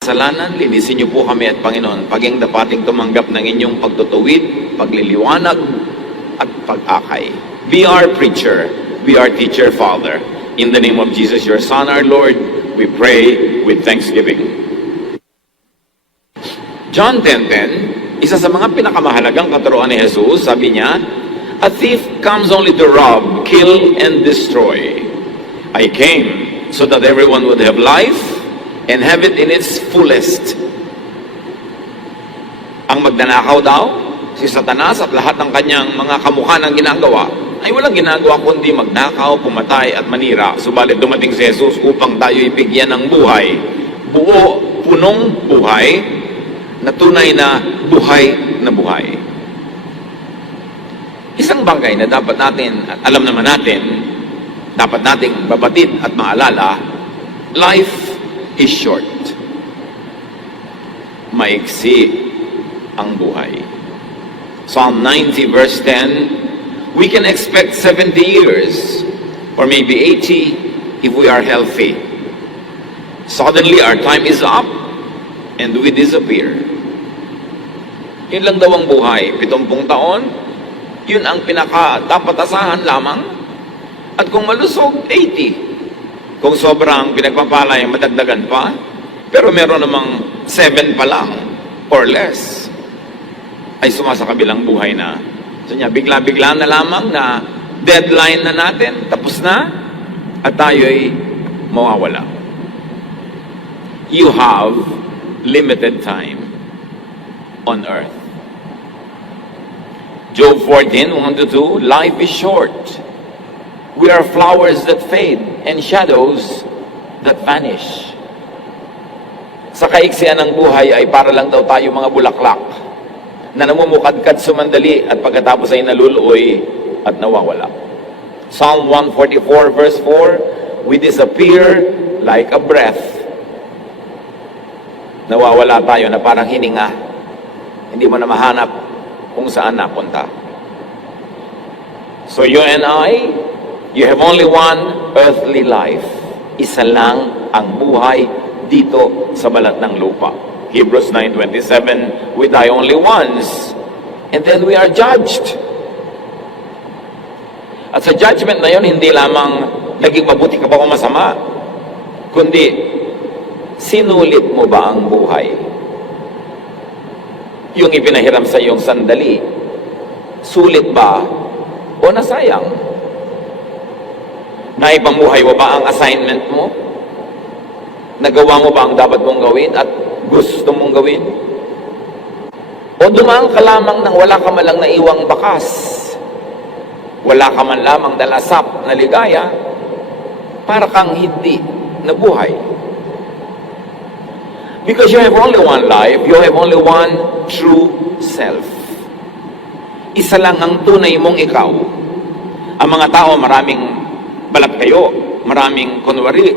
Kasalanan, linisin niyo po kami at Panginoon, paging dapating tumanggap ng inyong pagtutuwid, pagliliwanag, at pag-akay. Be our preacher, be our teacher, Father. In the name of Jesus, your Son, our Lord, we pray with thanksgiving. John 10:10, isa sa mga pinakamahalagang katuruan ni Jesus, sabi niya, a thief comes only to rob, kill, and destroy. I came so that everyone would have life and have it in its fullest. Ang magnanakaw daw, si Satanas at lahat ng kanyang mga kamukha ng ginagawa, ay walang ginagawa kundi magnakaw, pumatay at manira. Subalit dumating si Jesus upang tayo ibigyan ng buhay. Buo, punong buhay, na tunay na buhay na buhay. Isang bagay na dapat natin, at alam naman natin, dapat nating babatid at maalala, life is short. Maiksi ang buhay. Psalm 90 verse 10, we can expect 70 years or maybe 80 if we are healthy. Suddenly our time is up and we disappear. Yun lang daw ang buhay, 70 taon, yun ang pinaka dapat asahan lamang. At kung malusog, 80. Kung sobrang pinagpapalay, madagdagan pa. Pero meron namang 7 pa lang or less ay sumasakabilang buhay na. So niya, bigla-bigla na lamang na deadline na natin, tapos na, at tayo'y mawawala. You have limited time on earth. Job 14:1-2, life is short. We are flowers that fade and shadows that vanish. Sa kaiksian ng buhay ay para lang daw tayo mga bulaklak na namumukadkad sumandali at pagkatapos ay naluluoy at nawawala. Psalm 144 verse 4, we disappear like a breath. Nawawala tayo na parang hininga. Hindi mo na mahanap kung saan napunta. So you and I, you have only one earthly life. Isa lang ang buhay dito sa balat ng lupa. Hebrews 9:27, we die only once, and then we are judged. At sa judgment na yun, hindi lamang naging mabuti ka ba o masama, kundi sinulit mo ba ang buhay? Yung ipinahiram sa iyong sandali, sulit ba o nasayang? Naipamuhay mo ba ang assignment mo? Nagawa mo ba ang dapat mong gawin at gusto mong gawin? O dumaan ka lamang nang wala ka man lang naiwang bakas? Wala ka man lamang dalasap na ligaya para kang hindi nabuhay? Because you have only one life, you have only one true self. Isa lang ang tunay mong ikaw. Ang mga tao, maraming balat kayo, maraming kunwari,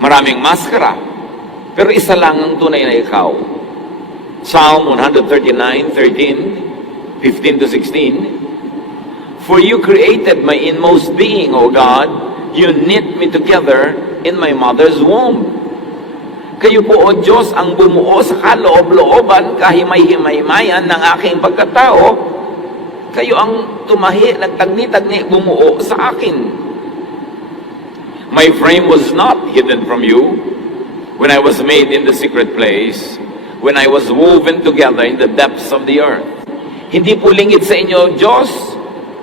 maraming maskara, pero isa lang ang tunay na ikaw. Psalm 139:13, 15-16, for you created my inmost being, O God, you knit me together in my mother's womb. Kayo po, O Diyos, ang bumuo sa kaloob-looban, kahimay-himaymayan ng aking pagkatao. Kayo ang tumahi, nagtagni-tagni, bumuo sa akin. My frame was not hidden from you when I was made in the secret place, when I was woven together in the depths of the earth. Hindi po lingid sa inyo, Diyos,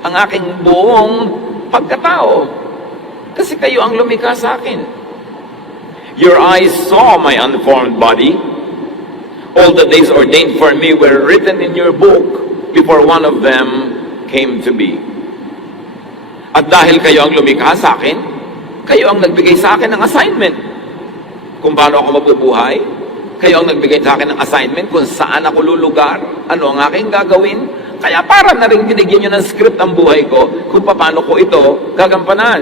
ang aking buong pagkatao. Kasi kayo ang lumikha sa akin. Your eyes saw my unformed body. All the days ordained for me were written in your book before one of them came to be. At dahil kayo ang lumikha sa akin, kayo ang nagbigay sa akin ng assignment kung paano ako mabubuhay. Kayo ang nagbigay sa akin ng assignment kung saan ako lulugar, ano ang aking gagawin. Kaya para na rin binigyan nyo ng script ang buhay ko kung paano ko ito gagampanan.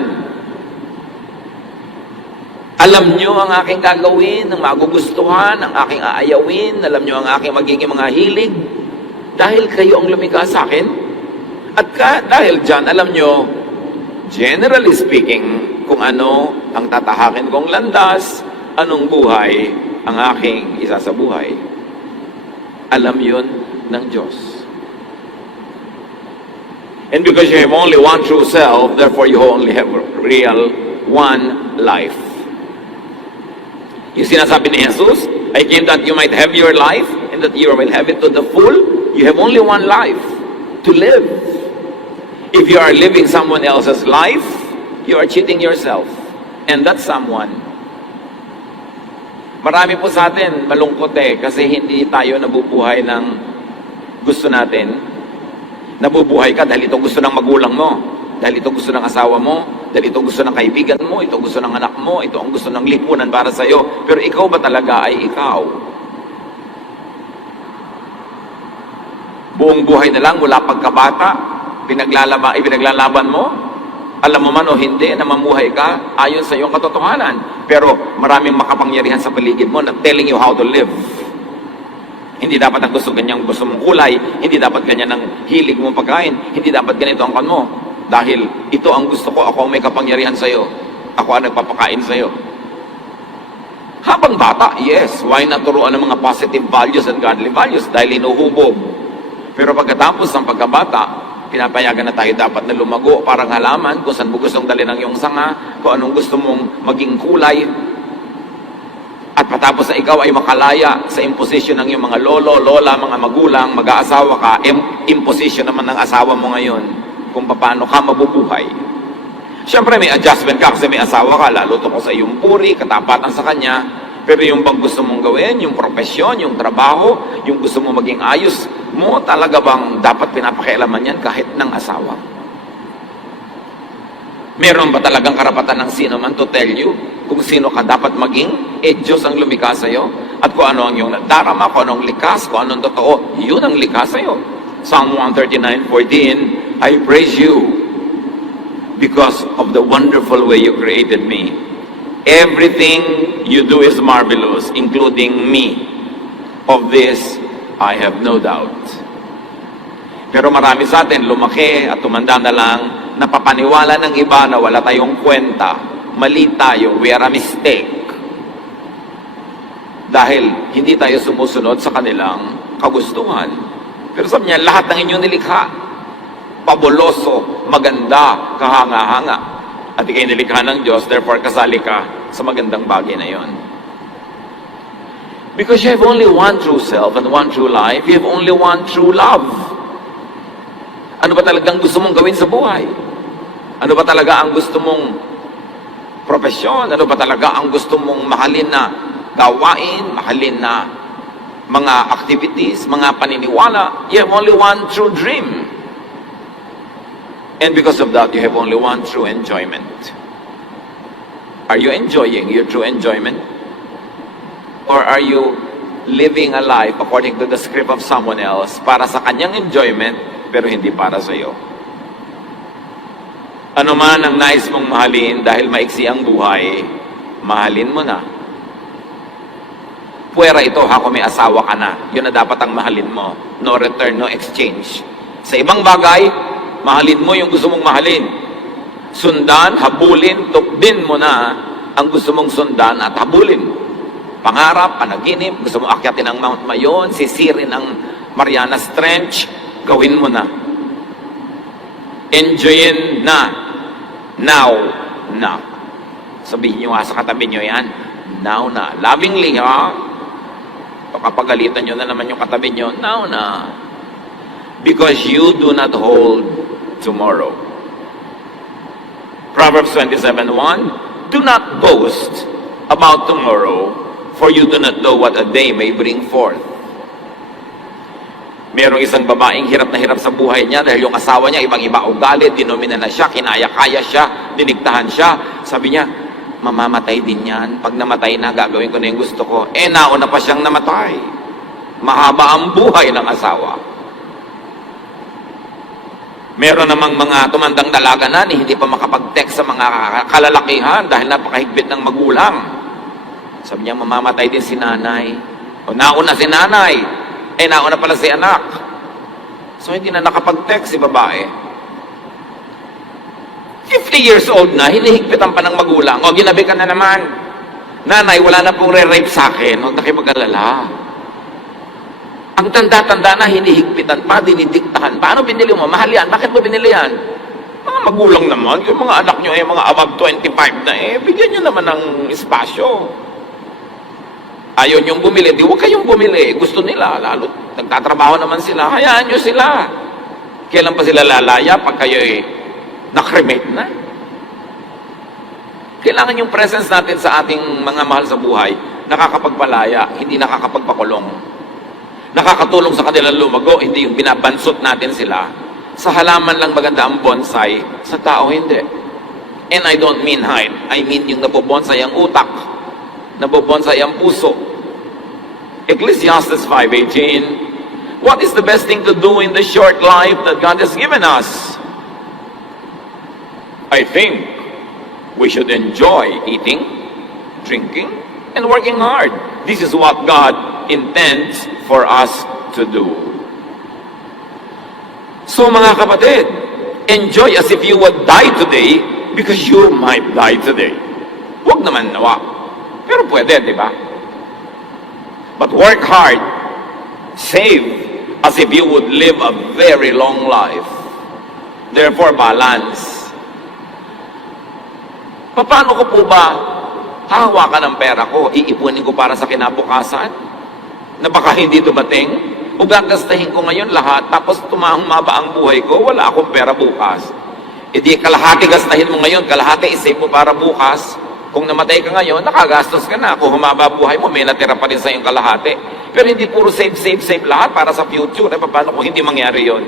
Alam nyo ang aking gagawin, ang magugustuhan, ang aking aayawin. Alam nyo ang aking magiging mga hilig. Dahil kayo ang lumikha sa akin. At dahil dyan, alam nyo, generally speaking, kung ano ang tatahakin kong landas, anong buhay ang aking isasabuhay. Alam yun ng Diyos. And because you have only one true self, therefore you only have real one life. Yung sinasabi ni Jesus, I came that you might have your life and that you will have it to the full. You have only one life to live. If you are living someone else's life, you are cheating yourself. And that's someone. Marami po sa atin malungkot kasi hindi tayo nabubuhay ng gusto natin. Nabubuhay ka dahil ito gusto ng magulang mo, dahil ito gusto ng asawa mo, dahil ito gusto ng kaibigan mo, ito gusto ng anak mo, ito ang gusto ng lipunan para sa iyo. Pero ikaw ba talaga ay ikaw? Buong buhay na lang mula pagkabata, pinaglalaban mo, alam mo man o hindi na mamuhay ka ayon sa iyong katotohanan. Pero maraming makapangyarihan sa paligid mo na telling you how to live. Hindi dapat ang gusto mong kulay, hindi dapat ganyan ang hilig mong pagkain, hindi dapat ganito ang kan mo. Dahil ito ang gusto ko, ako ang may kapangyarihan sa iyo. Ako ang nagpapakain sa iyo. Habang bata, yes, why not turuan ng mga positive values and godly values dahil inuhubog. Pero pagkatapos ng pagkabata, pinapayagan na tayo dapat na lumago, parang halaman, kung saan mo gustong dalhin ang iyong sanga, kung anong gusto mong maging kulay. At patapos na ikaw ay makalaya sa imposition ng iyong mga lolo, lola, mga magulang, mag-aasawa ka, imposition naman ng asawa mo ngayon kung paano ka mabubuhay. Siyempre may adjustment ka kasi may asawa ka, lalo to ko sa iyong puri, katapatan sa kanya. Pero yung bang gusto mong gawin, yung profesyon, yung trabaho, yung gusto mong maging ayos mo, talaga bang dapat pinapakialaman yan kahit ng asawa? Meron ba talagang karapatan ng sino man to tell you kung sino ka dapat maging? Diyos ang lumikha sa iyo. At kung ano ang iyong nadarama, kung anong likas, kung anong totoo, yun ang likha sa iyo. Psalm 139:14, I praise you because of the wonderful way you created me. Everything you do is marvelous, including me. Of this, I have no doubt. Pero marami sa atin, lumaki at tumanda na lang, napapaniwala ng iba na wala tayong kwenta, mali tayo, we are a mistake. Dahil hindi tayo sumusunod sa kanilang kagustuhan. Pero sabi niya, lahat ng inyong nilikha, pabuloso, maganda, kahanga-hanga. At ikay nilikha ng Diyos, therefore kasali ka sa magandang bagay na yon. Because you have only one true self and one true life, you have only one true love. Ano ba talagang gusto mong gawin sa buhay? Ano ba talaga ang gusto mong profesyon? Ano ba talaga ang gusto mong mahalin na gawain, mahalin na mga activities, mga paniniwala? You have only one true dream. And because of that, you have only one true enjoyment. Are you enjoying your true enjoyment? Or are you living a life according to the script of someone else para sa kanyang enjoyment pero hindi para sa iyo? Ano man ang nais mong mahalin dahil maiksi ang buhay, mahalin mo na. Puwera ito, kung may asawa ka na, yun na dapat ang mahalin mo. No return, no exchange. Sa ibang bagay, mahalin mo yung gusto mong mahalin. Sundan, habulin, tukdin mo na ang gusto mong sundan at habulin. Pangarap, panaginip, gusto mong akyatin ang Mount Mayon, sisirin ang Marianas Trench, gawin mo na. Enjoyin na. Now na. Sabihin nyo nga sa katabi nyo yan, now na. Lovingly, ha? Kapagalitan nyo na naman yung katabi nyo, now na. Because you do not hold tomorrow. Proverbs 27:1, do not boast about tomorrow, for you do not know what a day may bring forth. Merong isang babaeng hirap na hirap sa buhay niya dahil yung asawa niya, ibang-iba ugali, dinomina na siya, kinaya-kaya siya, diniktahan siya. Sabi niya, mamamatay din yan. Pag namatay na, gagawin ko na yung gusto ko. Nauna pa siyang namatay. Mahaba ang buhay ng asawa. Meron namang mga tumandang dalaga na hindi pa makapag-text sa mga kalalakihan dahil napakahigpit ng magulang. Sabi niya, mamamatay din si nanay. O nauna si nanay. Nauna pala si anak. So hindi na nakapag-text si babae. 50 years old na, hinihigpitan pa ng magulang. O ginabi ka na naman. Nanay, wala na pong re-rape sa akin. Huwag na kayo mag-alala. Ang tanda-tanda na, hinihigpitan pa, dinidiktahan. Paano binili mo? Mahal yan. Bakit mo binili yan? Mga magulang naman. Yung mga anak nyo mga above 25 na bigyan nyo naman ng espasyo. Ayaw nyong bumili, di huwag kayong bumili. Gusto nila, lalo nagtatrabaho naman sila. Hayaan nyo sila. Kailan pa sila lalaya pag kayo nakremate na? Kailangan yung presence natin sa ating mga mahal sa buhay, nakakapagpalaya, hindi nakakapagpakulong. Nakakatulong sa kanilang lumago, hindi yung binabansot natin sila. Sa halaman lang maganda ang bonsai, sa tao hindi. And I don't mean height, I mean yung nabobonsai ang utak, nabobonsai ang puso. Ecclesiastes 5:18, what is the best thing to do in the short life that God has given us? I think we should enjoy eating, drinking, and working hard. This is what God intends for us to do. So mga kapatid, enjoy as if you would die today because you might die today. Huwag naman nawa. Pero pwede, di ba? But work hard, save as if you would live a very long life. Therefore, balance. Paano ko po ba hahawakan ang pera ko? Iipunin ko para sa kinabukasan? Na baka hindi dumating? O gagastahin ko ngayon lahat, tapos tumahumaba ang buhay ko, wala akong pera bukas. E di kalahati gastahin mo ngayon, kalahati isave mo para bukas. Kung namatay ka ngayon, nakagastos ka na. Kung humaba buhay mo, may natira pa rin sa iyong kalahati. Pero hindi puro save lahat para sa future. Paano kung hindi mangyari yon?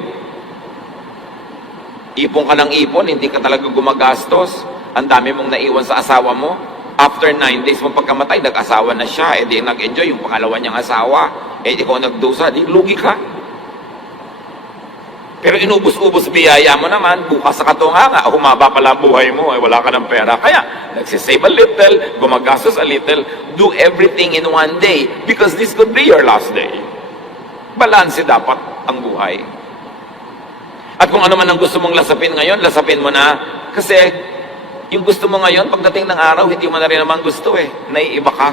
Ipon ka ng ipon, hindi ka talaga gumagastos. Ang dami mong naiwan sa asawa mo. After 9 days mo pagkamatay, nag-asawa na siya. Di nag-enjoy yung pangalawa niyang asawa. Di ko nagdusa, di lugi ka. Pero inubos-ubos biyaya mo naman, bukas sa katunganga, humaba pala ang buhay mo, wala ka ng pera. Kaya, nagsisave a little, gumagastos a little, do everything in one day, because this could be your last day. Balanse dapat ang buhay. At kung ano man ang gusto mong lasapin ngayon, lasapin mo na. Kasi, yung gusto mo ngayon, pagdating ng araw, hindi mo na rin naman gusto naiiba ka.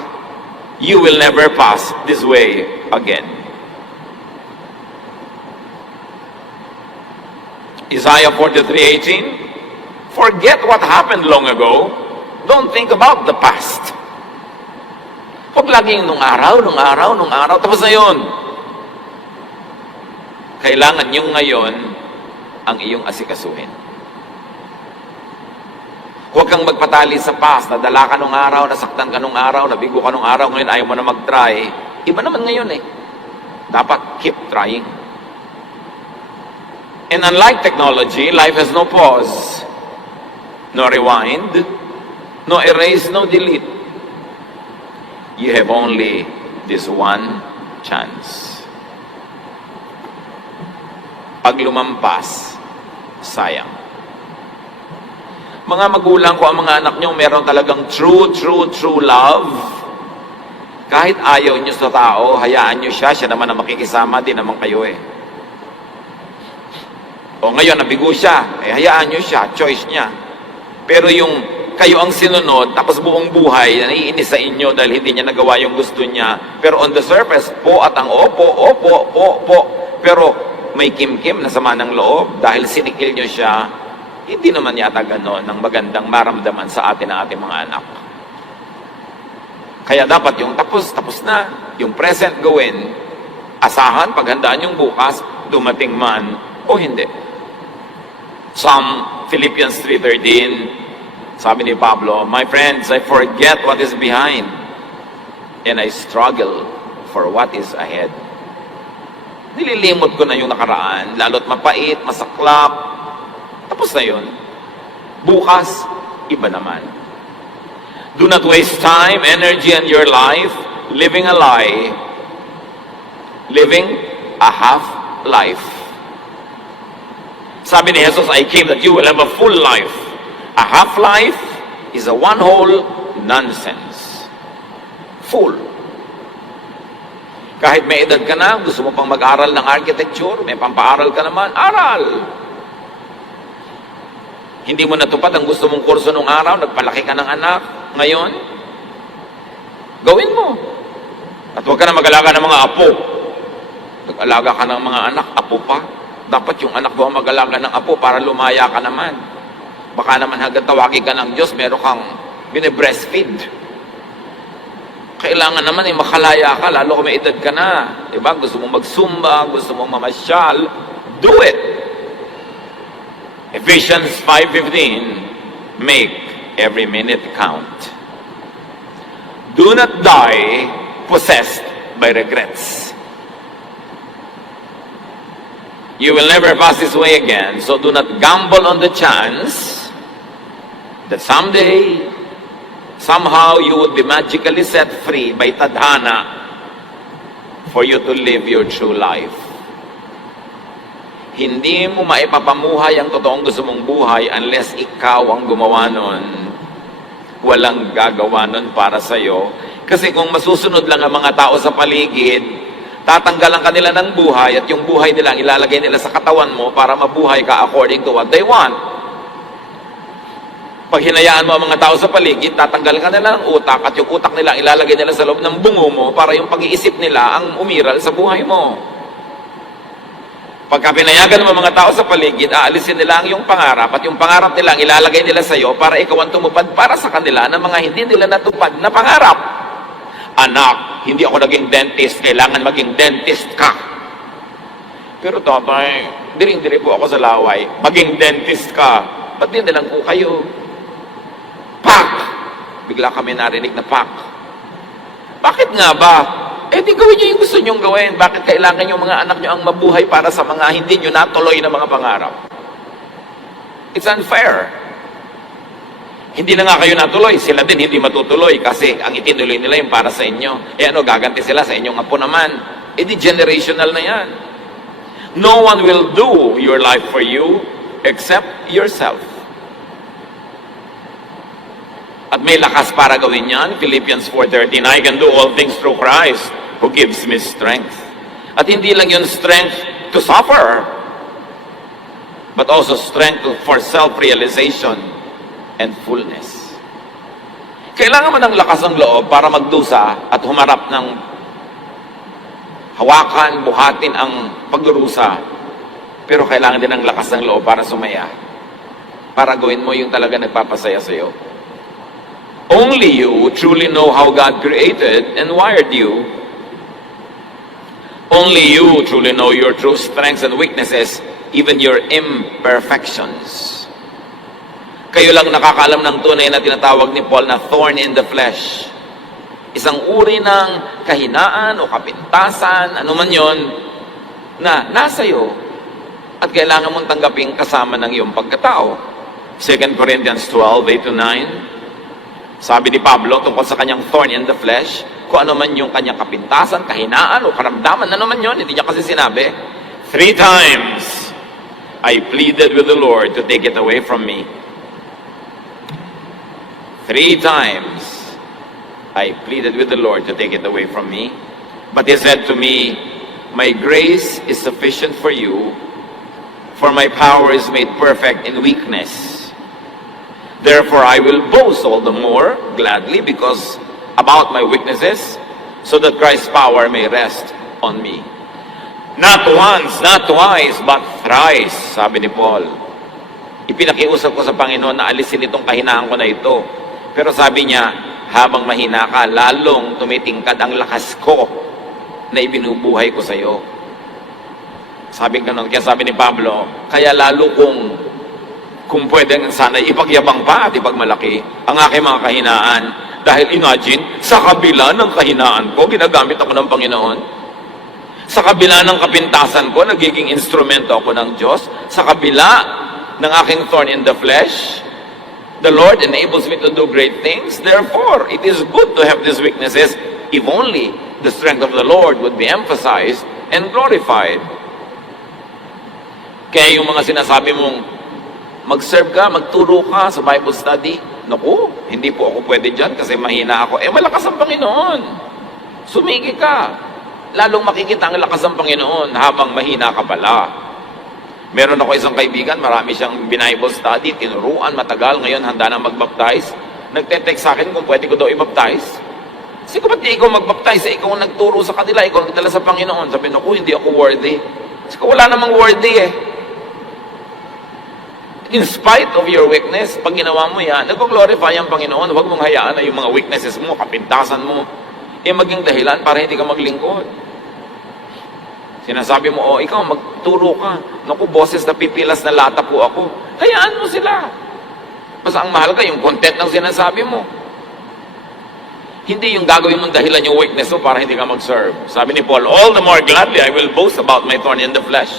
You will never pass this way again. Isaiah 43:18, forget what happened long ago. Don't think about the past. Huwag laging nung araw, tapos na yun. Kailangan yung ngayon ang iyong asikasuhin. Huwag kang magpatali sa past, nadala ka nung araw, nasaktan ka nung araw, nabigo ka nung araw, ngayon ayaw mo na mag-try. Iba naman ngayon Dapat keep trying. And unlike technology, life has no pause, no rewind, no erase, no delete. You have only this one chance. Pag lumampas, sayang. Mga magulang ko, ang mga anak nyo, meron talagang true love. Kahit ayaw nyo sa tao, hayaan nyo siya naman ang makikisama, din naman kayo O ngayon, nabigo siya, hayaan nyo siya, choice niya. Pero yung kayo ang sinunod, tapos buong buhay, naiinis sa inyo dahil hindi niya nagawa yung gusto niya. Pero on the surface, po at ang opo. Pero may kim-kim na sama ng loob dahil sinikil nyo siya. Hindi naman yata ganon ang magandang maramdaman sa atin ng ating mga anak. Kaya dapat yung tapos na, yung present gawin, asahan, paghandaan yung bukas, dumating man o hindi. Philippians 3:13, sabi ni Pablo, my friends, I forget what is behind and I struggle for what is ahead. Nililimot ko na yung nakaraan, lalo't mapait, masaklap, tapos na yun. Bukas, iba naman. Do not waste time, energy, and your life living a lie, living a half life. Sabi ni Jesus, I came that you will have a full life. A half life is a one whole nonsense. Full. Kahit may edad ka na, gusto mo pang mag-aral ng architecture, may pampaaral ka naman, aral. Hindi mo natupad ang gusto mong kurso nung araw, nagpalaki ka ng anak. Ngayon, Gawin mo. At huwag ka na mag-alaga ng mga apo. Nag-alaga ka ng mga anak, apo pa. Dapat yung anak mo mag-alaga ng apo para lumaya ka naman. Baka naman hanggang tawagin ka ng Diyos, meron kang bine-breastfeed. Kailangan naman makalaya ka, lalo kung may edad ka na. Diba? Gusto mong magsumba, gusto mong mamasyal, do it! Ephesians 5:15, make every minute count. Do not die possessed by regrets. You will never pass this way again, so do not gamble on the chance that someday, somehow you would be magically set free by tadhana for you to live your true life. Hindi mo maipapamuhay ang totoong gusto mong buhay unless ikaw ang gumawa nun. Walang gagawa nun para sa'yo. Kasi kung masusunod lang ang mga tao sa paligid, tatanggalan ka nila ng buhay at yung buhay nila ilalagay nila sa katawan mo para mabuhay ka according to what they want. Pag hinayaan mo ang mga tao sa paligid, tatanggalan ka nila ng utak at yung utak nila ilalagay nila sa loob ng bungo mo para yung pag-iisip nila ang umiral sa buhay mo. Pagka pinayagan mo mga tao sa paligid, aalisin nila ang iyong pangarap at yung pangarap nila ilalagay nila sa iyo para ikaw ang tumupad para sa kanila ng mga hindi nila natupad na pangarap. Anak, hindi ako naging dentist, kailangan maging dentist ka. Pero tatay, diring-diri po ako sa laway, maging dentist ka. Ba't din nilang po kayo? Pak! Bigla kami narinig na pak. Bakit nga ba? Eh di gawin nyo yung gusto nyong gawin. Bakit kailangan yung mga anak nyo ang mabuhay para sa mga hindi nyo natuloy na mga pangarap? It's unfair. Hindi na nga kayo natuloy, sila din hindi matutuloy kasi ang itinuloy nila yung para sa inyo. Eh ano, gaganti sila sa inyong apo naman. Eh di generational na yan. No one will do your life for you except yourself. At may lakas para gawin yan. Philippians 4:13, I can do all things through Christ who gives me strength. At hindi lang yun strength to suffer, but also strength for self-realization and fullness. Kailangan mo ng lakas ng loob para magdusa at humarap ng hawakan, buhatin ang pagdurusa. Pero kailangan din ng lakas ng loob para sumaya. Para gawin mo yung talaga nagpapasaya sa iyo. Only you truly know how God created and wired you. Only you truly know your true strengths and weaknesses, even your imperfections. Kayo lang nakakaalam ng tunay na tinatawag ni Paul na thorn in the flesh. Isang uri ng kahinaan o kapintasan, ano man yon, na nasa iyo at kailangan mong tanggaping kasama ng iyong pagkatao. 2 Corinthians 12:8-9. Sabi ni Pablo tungkol sa kanyang thorn in the flesh, kung ano man yung kanyang kapintasan, kahinaan o karamdaman, ano man yun, hindi niya kasi sinabi. 3 times, I pleaded with the Lord to take it away from me. 3 times, I pleaded with the Lord to take it away from me. But He said to me, my grace is sufficient for you, for my power is made perfect in weakness. Therefore, I will boast all the more gladly because about my weaknesses, so that Christ's power may rest on me. Not once, not twice, but thrice, sabi ni Paul. Ipinakiusap ko sa Panginoon na alisin itong kahinaan ko na ito. Pero sabi niya, habang mahina ka, lalong tumitingkad ang lakas ko na ibinubuhay ko sa iyo. Sabi ganun, kaya sabi ni Pablo, kaya lalo kung pwedeng sana ipagyabang pa at ipagmalaki ang aking mga kahinaan. Dahil imagine, sa kabila ng kahinaan ko, ginagamit ako ng Panginoon. Sa kabila ng kapintasan ko, nagiging instrumento ako ng Diyos. Sa kabila ng aking thorn in the flesh, the Lord enables me to do great things. Therefore, it is good to have these weaknesses if only the strength of the Lord would be emphasized and glorified. Kaya yung mga sinasabi mong mag-serve ka, magturo ka sa Bible study. Naku, hindi po ako pwede dyan kasi mahina ako. Eh, malakas ang Panginoon. Sumigi ka. Lalong makikita ang lakas ng Panginoon habang mahina ka pala. Meron ako isang kaibigan, marami siyang Bible study, tinuruan, matagal. Ngayon, handa na mag-baptize. Nagte-text sa akin kung pwede ko daw i-baptize. Sige, ba't di ikaw magbaptize? Ikaw ang nagturo sa kanila, ikaw ang nagdala sa Panginoon. Sabi, naku, hindi ako worthy. Sige, wala namang worthy eh. In spite of your weakness, pag ginawa mo yan, nag-glorify ang Panginoon. Huwag mong hayaan na yung mga weaknesses mo, kapintasan mo, maging dahilan para hindi ka maglingkod. Sinasabi mo, ikaw, magturo ka. Naku, boses na pipilas na lata po ako. Hayaan mo sila. Basta ang mahal ka, yung content ng sinasabi mo. Hindi yung gagawin mong dahilan yung weakness mo para hindi ka mag-serve. Sabi ni Paul, all the more gladly I will boast about my thorn in the flesh.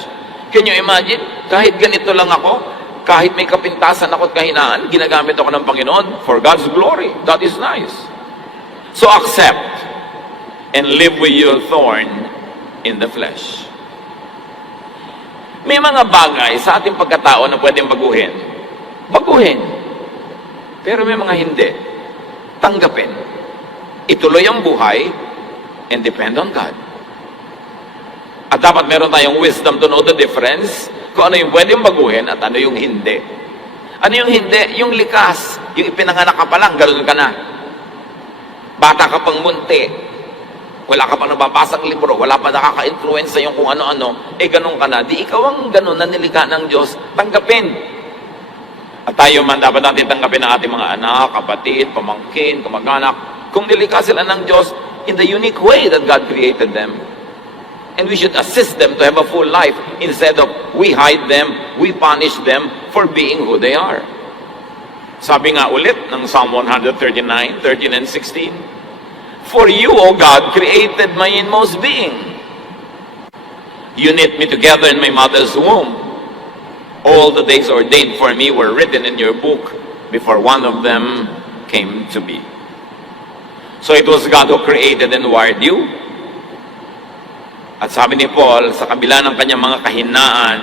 Can you imagine? Kahit ganito lang ako, kahit may kapintasan ako at kahinaan, ginagamit ako ng Panginoon for God's glory. That is nice. So accept and live with your thorn in the flesh. May mga bagay sa ating pagkatao na pwedeng baguhin. Baguhin. Pero may mga hindi. Tanggapin. Ituloy ang buhay and depend on God. At dapat meron tayong wisdom to know the difference kung ano yung pwedeng baguhin at ano yung hindi. Ano yung hindi? Yung likas. Yung ipinanganak ka pa lang, ganoon ka na. Bata ka pang munti. Wala ka pa nababasang libro. Wala pa nakaka-influence sa yung kung ano-ano. Ganoon ka na. Di ikaw ang ganoon na nilikha ng Diyos. Tanggapin. At tayo man, dapat natin tanggapin ang ating mga anak, kapatid, pamangkin, kamag-anak. Kung nilikha sila ng Diyos in the unique way that God created them. And we should assist them to have a full life instead of we hide them, we punish them for being who they are. Sabi nga ulit ng Psalm 139, 13 and 16, for you, O God, created my inmost being. You knit me together in my mother's womb. All the days ordained for me were written in your book before one of them came to be. So it was God who created and wired you. At sabi ni Paul, sa kabila ng kanyang mga kahinaan,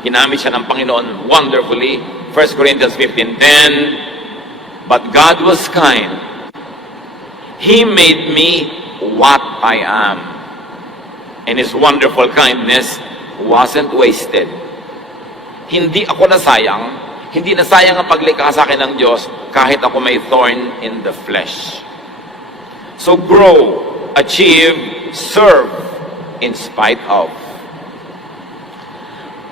ginamit siya ng Panginoon wonderfully. 1 Corinthians 15:10, but God was kind. He made me what I am. And His wonderful kindness wasn't wasted. Hindi ako nasayang, hindi nasayang ang paglikha sa akin ng Diyos kahit ako may thorn in the flesh. So grow, achieve, serve, in spite of.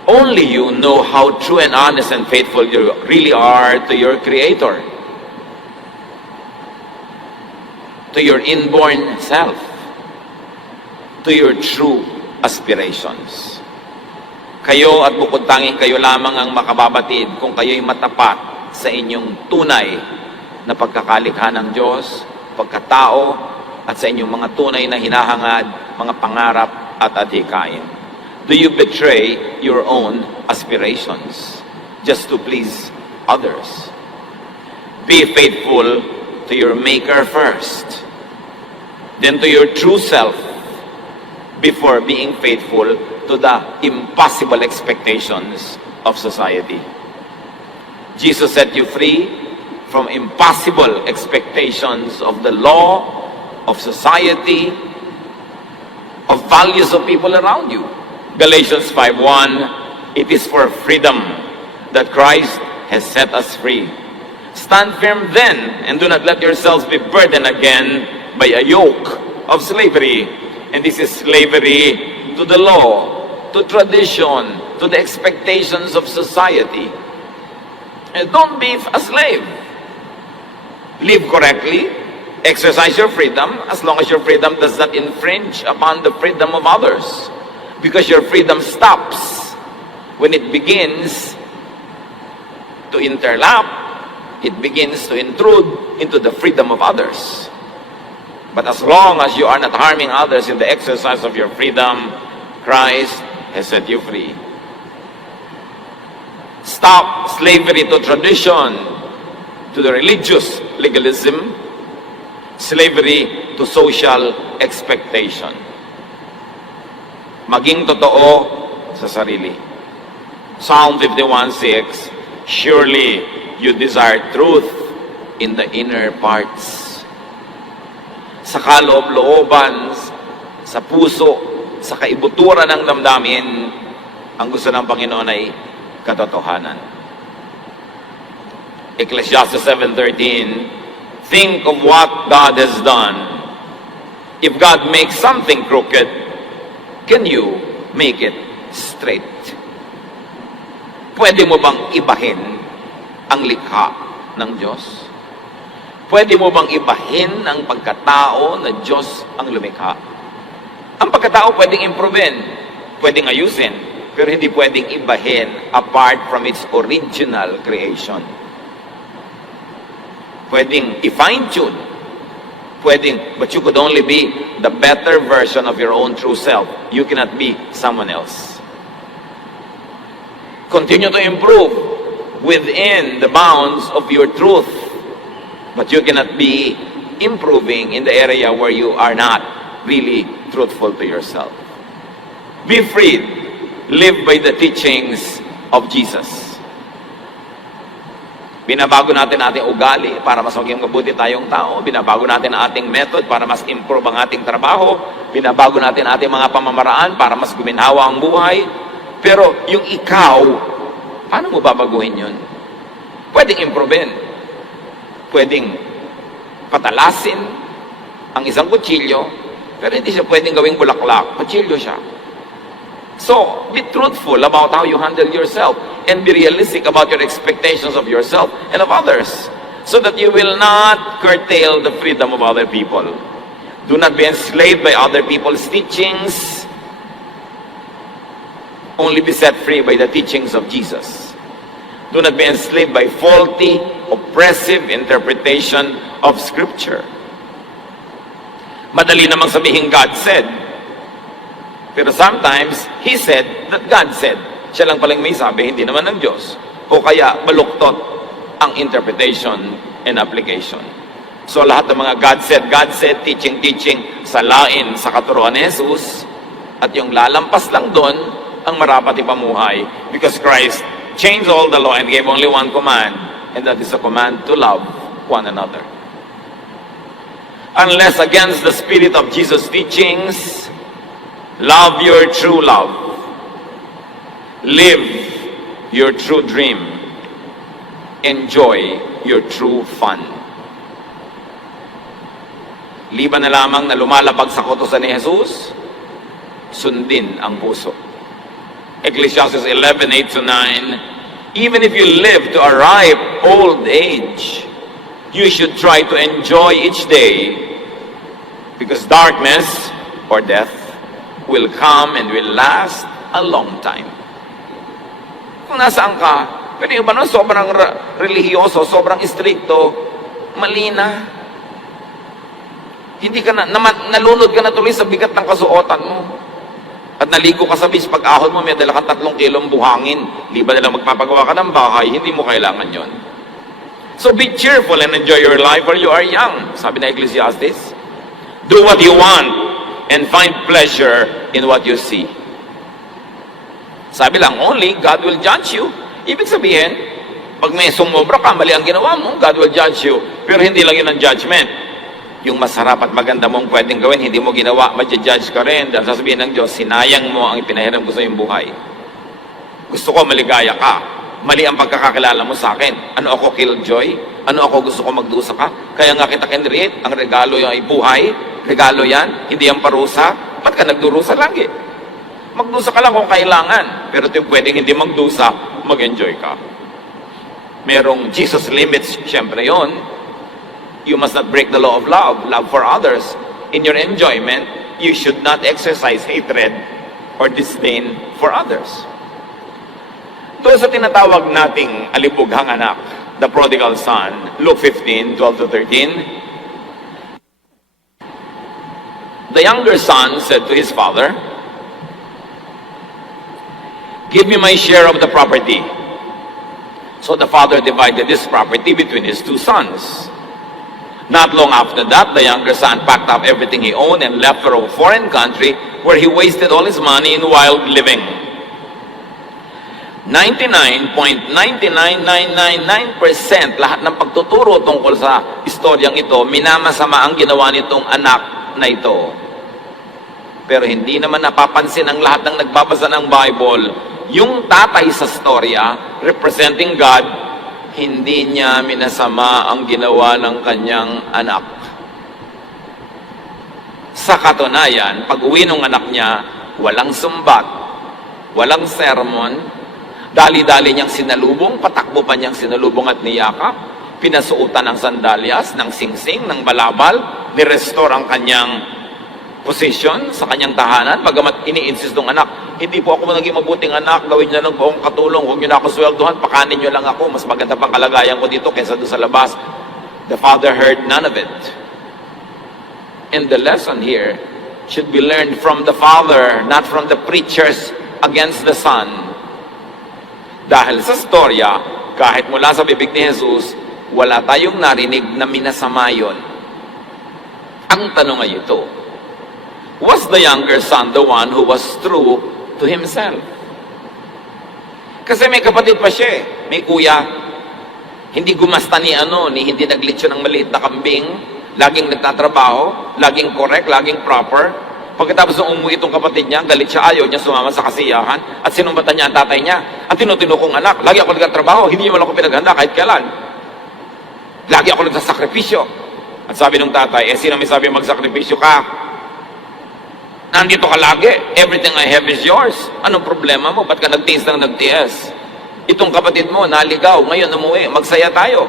Only you know how true and honest and faithful you really are to your Creator, to your inborn self, to your true aspirations. Kayo at bukod tanging kayo lamang ang makababatid kung kayo'y matapat sa inyong tunay na pagkakalikha ng Diyos, pagkatao, at sa inyong mga tunay na hinahangad, mga pangarap at adhikain. Do you betray your own aspirations just to please others? Be faithful to your Maker first, then to your true self, before being faithful to the impossible expectations of society. Jesus set you free from impossible expectations of the law, of society, of values of people around you. Galatians 5:1, it is for freedom that Christ has set us free. Stand firm then, and do not let yourselves be burdened again by a yoke of slavery. And this is slavery to the law, to tradition, to the expectations of society. And don't be a slave. Live correctly, exercise your freedom, as long as your freedom does not infringe upon the freedom of others. Because your freedom stops when it begins to interlap, it begins to intrude into the freedom of others. But as long as you are not harming others in the exercise of your freedom, Christ has set you free. Stop slavery to tradition, to the religious legalism, slavery to social expectation. Maging totoo sa sarili. Psalm 51:6, surely you desire truth in the inner parts. Sa kaloob-looban, sa puso, sa kaibuturan ng damdamin, ang gusto ng Panginoon ay katotohanan. Ecclesiastes 7:13, think of what God has done If God makes something crooked, can you make it straight? Pwede mo bang ibahin ang likha ng Diyos? Pwede mo bang ibahin ang pagkatao na Diyos ang lumikha? Ang pagkatao pwedeng improvein, pwedeng ayusin, pero hindi pwedeng ibahin apart from its original creation. Pwedeng i-fine-tune, but you could only be the better version of your own true self. You cannot be someone else. Continue to improve within the bounds of your truth, but you cannot be improving in the area where you are not really truthful to yourself. Be freed. Live by the teachings of Jesus. Binabago natin ating ugali para mas maging mabuti tayong tao. Binabago natin ang ating method para mas improve ang ating trabaho. Binabago natin ang ating mga pamamaraan para mas guminhawa ang buhay. Pero yung ikaw, paano mo babaguhin yun? Pwedeng improvein. Pwedeng patalasin ang isang kutsilyo, pero hindi siya pwedeng gawing bulaklak. Kutsilyo siya. So, be truthful about how you handle yourself and be realistic about your expectations of yourself and of others so that you will not curtail the freedom of other people. Do not be enslaved by other people's teachings. Only be set free by the teachings of Jesus. Do not be enslaved by faulty, oppressive interpretation of Scripture. Madali namang sabihin God said. Pero sometimes, He said that God said. Siya lang palang may sabi, hindi naman ng Diyos. O kaya, baluktot ang interpretation and application. So, lahat ng mga God said, teaching, salain sa katuruan ni Jesus, at yung lalampas lang doon, ang marapat ipamuhay. Because Christ changed all the law and gave only one command, and that is a command to love one another. Unless against the spirit of Jesus' teachings, love your true love. Live your true dream. Enjoy your true fun. Liban na lamang na lumalabag sa kautusan ni Jesus, sundin ang puso. Ecclesiastes 11:8-9, even if you live to a ripe old age, you should try to enjoy each day, because darkness or death will come and will last a long time. Kung nasaan ka, pero yung iba nun, sobrang religyoso, sobrang stricto, mali na. Hindi ka na, nalunod ka na tuloy sa bigat ng kasuotan mo. At naligo ka sa beach, pag ahon mo, may dala ka 3 kilong buhangin. Di ba nila magpapagawa ka ng bahay, hindi mo kailangan yon. So be cheerful and enjoy your life while you are young. Sabi na Ecclesiastes, do what you want and find pleasure in what you see. Sabi lang, only God will judge you. Ibig sabihin, pag may sumobra ka, mali ang ginawa mo, God will judge you. Pero hindi lang yun ang judgment. Yung masarap at maganda mong pwedeng gawin, hindi mo ginawa, ma-judge ka rin. Dahil sasabihin ng Diyos, sinayang mo ang ipinahiram ko sa iyong buhay. Gusto ko maligaya ka. Mali ang pagkakakilala mo sa akin. Ano ako, killjoy? Ano ako, gusto ko magdusa ka? Kaya nga kita kinreate, ang regalo yung ay buhay. Regalo yan, hindi ang parusa. Ba't ka nagdurusa lagi? Magdusa ka lang kung kailangan. Pero ito pwedeng hindi magdusa, mag-enjoy ka. Merong Jesus limits, syempre yon. You must not break the law of love for others. In your enjoyment, you should not exercise hatred or disdain for others. Doon sa tinatawag nating alibughang anak, the prodigal son, Luke 15:12-13, the younger son said to his father, "Give me my share of the property." So the father divided his property between his 2 sons. Not long after that, the younger son packed up everything he owned and left for a foreign country where he wasted all his money in wild living. 99.99999% lahat ng pagtuturo tungkol sa istoryang ito, minamasama ang ginawa nitong anak na ito. Pero hindi naman napapansin ang lahat ng nagbabasa ng Bible. Yung tatay sa storya, representing God, hindi niya minasama ang ginawa ng kanyang anak. Sa katunayan, pag uwi ng anak niya, walang sumbat, walang sermon, dali-dali niyang sinalubong, patakbo pa niyang sinalubong at niyakap, pinasuutan ng sandalyas, ng singsing, ng balabal, nirestore ang kanyang posisyon sa kanyang tahanan, bagamat ini-insist ng anak, hindi po ako naging mabuting anak, gawin niyo lang po akong katulong, huwag niyo na ako sweldohan, pakanin niyo lang ako, mas maganda pang kalagayan ko dito kaysa doon sa labas. The father heard none of it. And the lesson here should be learned from the father, not from the preachers against the son. Dahil sa storya, kahit mula sa bibig ni Jesus, wala tayong narinig na minasama yun. Ang tanong ay ito, was the younger son the one who was true to himself? Kasi may kapatid pa siya, may kuya. Hindi gumasta ni hindi naglitsyo ng maliit na kambing, laging nagtatrabaho, laging correct, laging proper. Pagkatapos ng umuwi itong kapatid niya, galit siya, ayaw niya sumama sa kasiyahan, at sinumbatan niya ang tatay niya. Ang tinutino kong anak, lagi ako nagtatrabaho, hindi niyo man ako pinaghanda kahit kailan. Lagi ako nagsasakripisyo. At sabi ng tatay, sino may sabi magsakripisyo ka? Nandito ka lagi. Everything I have is yours. Anong problema mo? Ba't ka nagtiis ng nagtiis? Itong kapatid mo, naligaw. Ngayon umuwi. Magsaya tayo.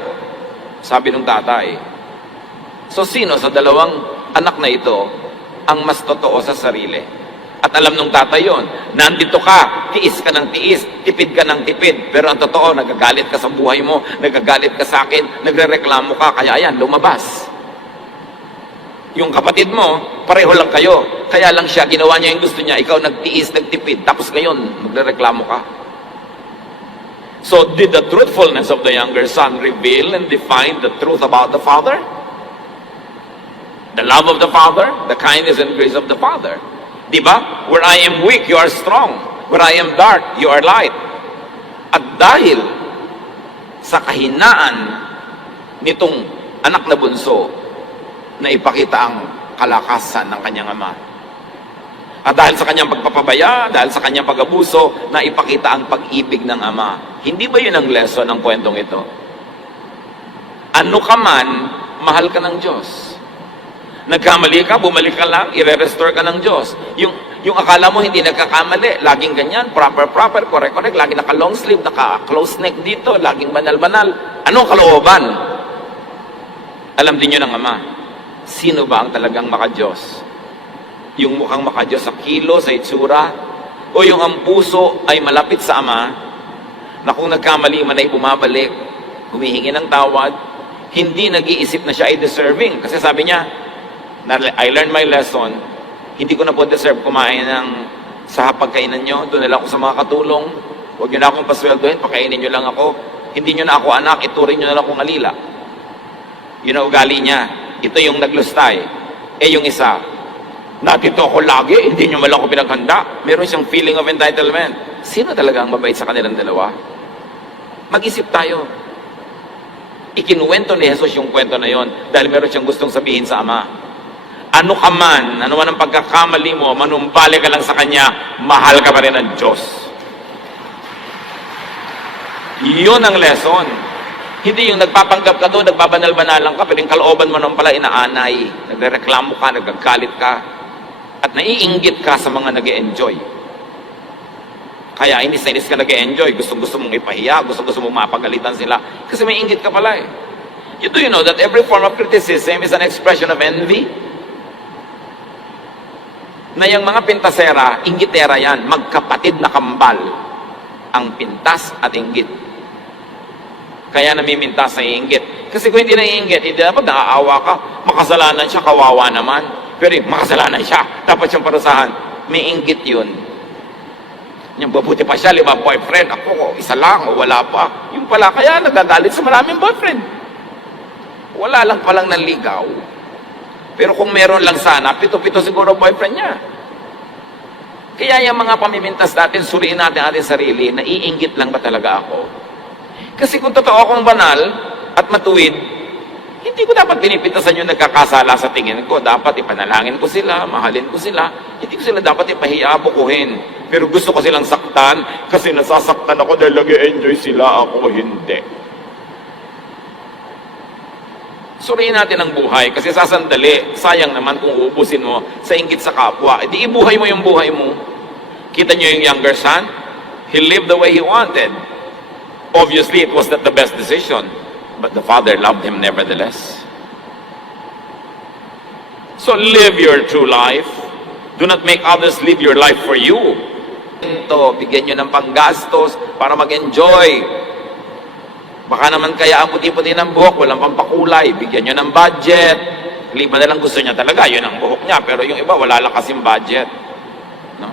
Sabi ng tatay. So, sino sa dalawang anak na ito ang mas totoo sa sarili? At alam ng tatay yon, nandito ka, tiis ka ng tiis, tipid ka ng tipid. Pero ang totoo, nagagalit ka sa buhay mo, nagagalit ka sa akin, nagrereklamo ka, kaya yan, lumabas. Yung kapatid mo, pareho lang kayo. Kaya lang siya, ginawa niya yung gusto niya. Ikaw nagtiis, nagtipid. Tapos ngayon, magrereklamo ka. So, did the truthfulness of the younger son reveal and define the truth about the father? The love of the father, the kindness and grace of the father. Diba? Where I am weak, you are strong. Where I am dark, you are light. At dahil sa kahinaan nitong anak na bunso, na ipakita ang kalakasan ng kanyang ama. At dahil sa kanyang pagpapabaya, dahil sa kanyang pag-abuso, na ipakita ang pag-ibig ng ama. Hindi ba yun ang lesson ng kwentong ito? Ano ka man, mahal ka ng Diyos. Nagkamali ka, bumalik ka lang, i-restore ka ng Diyos. Yung akala mo hindi nagkakamali, laging ganyan, proper, correct, laging naka-long sleeve, naka-close neck dito, laging banal. Anong kalooban? Alam din yun ng ama. Sino ba ang talagang maka-Diyos? Yung mukhang maka-Diyos sa kilo, sa itsura, o yung ang puso ay malapit sa ama, na kung nagkamali man ay bumabalik, humihingi ng tawad, hindi nag-iisip na siya ay deserving. Kasi sabi niya, I learned my lesson, hindi ko na po deserve kumain sa pagkainan nyo, doon na lang ako sa mga katulong, huwag nyo na akong pasweldohin, pakainin nyo lang ako, hindi nyo na ako anak, ituring nyo na lang akong alila. Yun ang ugali niya. Ito yung naglustay. Yung isa, natito ako lagi, hindi nyo malang ako pinaghanda. Meron siyang feeling of entitlement. Sino talaga ang mabait sa kanilang dalawa? Mag-isip tayo. Ikinuwento ni Jesus yung kwento na yon dahil meron siyang gustong sabihin sa ama. Ano ka man, ano man ang pagkakamali mo, manumbali ka lang sa Kanya, mahal ka pa rin ng Diyos. Yun ang lesson. Hindi yung nagpapanggap ka doon, nagbabanal-banalang ka, pero yung kalooban mo naman pala inaanay, nagrereklamo ka, nagagalit ka, at naiinggit ka sa mga nag-e-enjoy. Kaya inis na inis ka nag-e-enjoy, gusto mong ipahiya, gusto mong mapagalitan sila, kasi may inggit ka pala eh. Do you know that every form of criticism is an expression of envy? Na yung mga pintasera, inggitera yan, magkapatid na kambal, ang pintas at inggit. Kaya namimintas na iinggit. Kasi kung hindi naiinggit, hindi dapat naaawa ka. Makasalanan siya, kawawa naman. Pero makasalanan siya, dapat siyang parusahan. May inggit yun. Yung babuti pa siya, 5 boyfriend. Ako, isa lang, o wala pa. Yung pala kaya nagagalit sa maraming boyfriend. Wala lang palang naligaw. Pero kung meron lang sana, 7 siguro boyfriend niya. Kaya yung mga pamimintas natin, suriin natin ating sarili, naiinggit lang ba talaga ako? Kasi kung totoo akong banal at matuwid, hindi ko dapat pinipintasan yung nagkakasala sa tingin ko. Dapat ipanalangin ko sila, mahalin ko sila. Hindi ko sila dapat ipahiya, bukuhin. Pero gusto ko silang saktan kasi nasasaktan ako dahil nag-enjoy sila, ako hindi. Suriin natin ang buhay kasi sasandali, sayang naman kung uubusin mo sa inggit sa kapwa. Di ibuhay mo yung buhay mo. Kita nyo yung younger son? He lived the way he wanted. Obviously, it was not the best decision, but the father loved him nevertheless. So live your true life. Do not make others live your life for you. Ito, bigyan nyo ng panggastos para mag-enjoy. Baka naman kaya ang puti-puti ng buhok, walang pampakulay, bigyan nyo ng budget. Lima na lang gusto niya talaga, yun ang buhok niya, pero yung iba, wala lang kasing budget. No?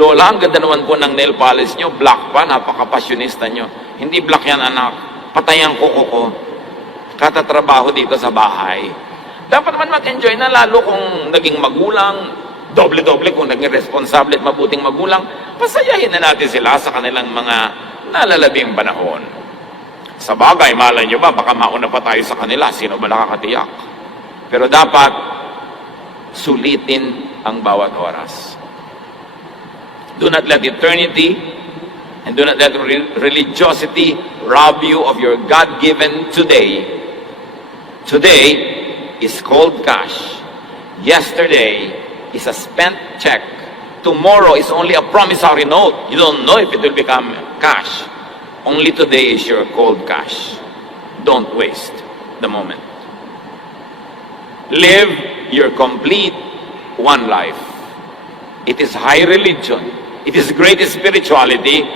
Lola, ang ganda naman po ng nail polish nyo, black pa, napaka-passionista nyo. Hindi black yan, anak. Patay ang kuko ko. Katatrabaho dito sa bahay. Dapat naman mag-enjoy na, lalo kung naging magulang, doble-doble kung naging responsable at mabuting magulang, pasayahin na natin sila sa kanilang mga nalalabing panahon. Sa bagay, malay nyo ba, baka mauna pa tayo sa kanila, sino ba nakakatiyak? Pero dapat, sulitin ang bawat oras. Do not let eternity and do not let religiosity rob you of your God-given today. Today is cold cash. Yesterday is a spent check. Tomorrow is only a promissory note. You don't know if it will become cash. Only today is your cold cash. Don't waste the moment. Live your complete one life. It is high religion. It is great spirituality